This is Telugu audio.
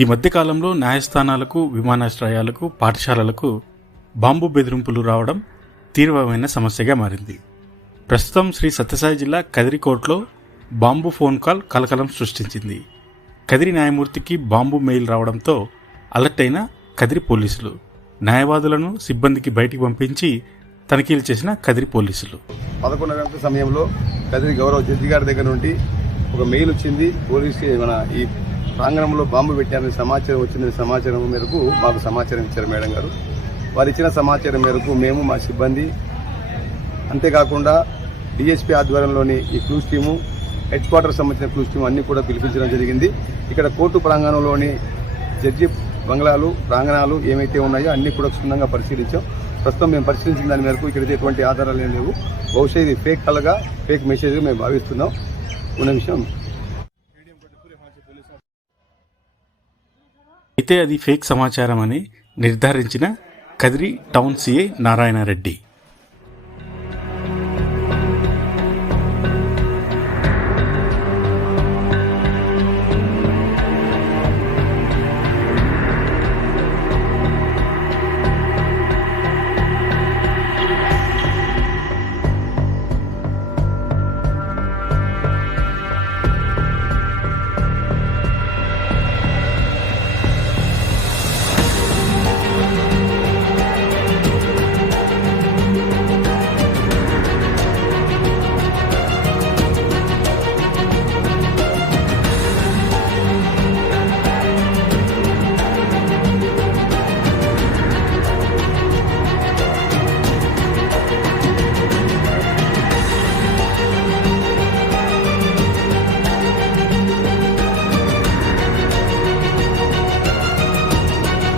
ఈ మధ్యకాలంలో న్యాయస్థానాలకు, విమానాశ్రయాలకు, పాఠశాలలకు బాంబు బెదిరింపులు రావడం తీవ్రమైన సమస్యగా మారింది. ప్రస్తుతం శ్రీ సత్యసాయి జిల్లా కదిరి కోర్టులో బాంబు ఫోన్ కాల్ కలకలం సృష్టించింది. కదిరి న్యాయమూర్తికి బాంబు మెయిల్ రావడంతో అలర్ట్ అయిన కదిరి పోలీసులు, న్యాయవాదులను సిబ్బందికి బయటికి పంపించి తనిఖీలు చేసిన కదిరి పోలీసులు 11 గంటల సమయంలో కదిరి గౌరవ జడ్జి గారి దగ్గర నుండి ఒక మెయిల్ వచ్చింది. పోలీసుకి మన ఈ ప్రాంగణంలో బాంబు పెట్టారని సమాచారం వచ్చిందని సమాచారం మేరకు మాకు సమాచారం ఇచ్చారు మేడం గారు. వారు ఇచ్చిన సమాచారం మేరకు మేము, మా సిబ్బంది, అంతేకాకుండా డిఎస్పీ ఆధ్వర్యంలోని ఈ క్లూస్ టీము, హెడ్ క్వార్టర్ సంబంధించిన క్లూస్ టీము అన్ని కూడా పిలిపించడం జరిగింది. ఇక్కడ కోర్టు ప్రాంగణంలోని జడ్జి బంగ్లాలు, ప్రాంగణాలు ఏమైతే ఉన్నాయో అన్ని కూడా క్షుణ్ణంగా పరిశీలించాం. ప్రస్తుతం మేము పరిశీలించిన దాని మేరకు ఇక్కడ ఎటువంటి ఆధారాలు ఏం లేవు. బహుశా ఇది ఫేక్ కల్గా, ఫేక్ మెసేజ్గా మేము భావిస్తున్నాం. ఉన్న విషయం అయితే అది ఫేక్ సమాచారం అని నిర్ధారించిన కదిరి టౌన్ సిఐ నారాయణ రెడ్డి.